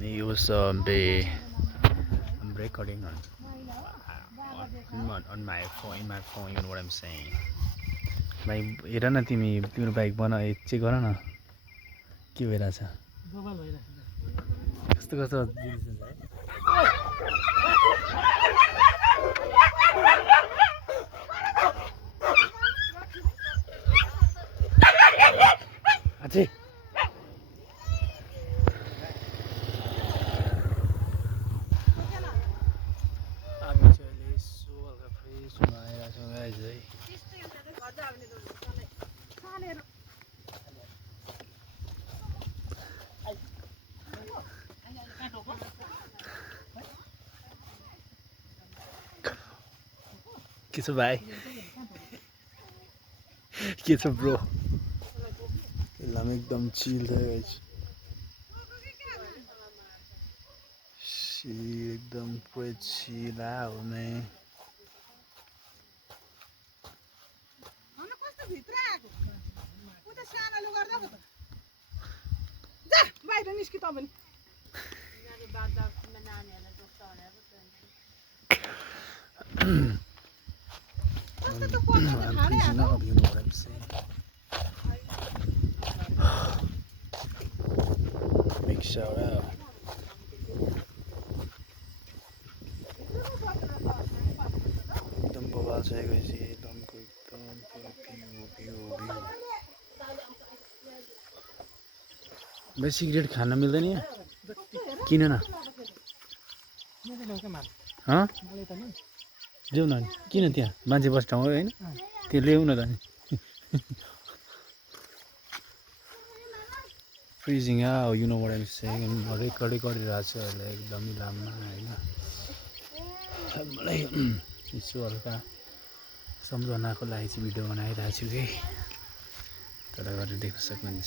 He was I'm recording on my phone, in my phone, you know what I'm saying. भाइ हेर न तिम्रो bike बना check गर न के भइरहेछ कस्तो कस्तो अझै हामी चाहिँ अहिले यसो हल्का फ्रेस हुन आइरहेको छौँ गाइज है के छ भाइ के छ ब्रो एकदम चिल छ गाइज एकदम पुरै चिल out man I'm freezing up, you know what I'm saying. Big shout out. एकदम बवाल छ गएपछि एकदमको भ्यू भाइ सिगरेट खान मिल्दैन यहाँ किन न ल्याउ न किन त्यहाँ मान्छे बस्ने ठाउँ होइन त्यो ल्याउ न त नि freezing you know what I am saying रेकर्डै गरिरहेको छु अहिले एकदमै लामो होइन मलाई यसो हल्का सम्झनाको लागि चाहिँ भिडियो बनाइरहेको छु कि तर गरेर देख्न सक्नुहुन्छ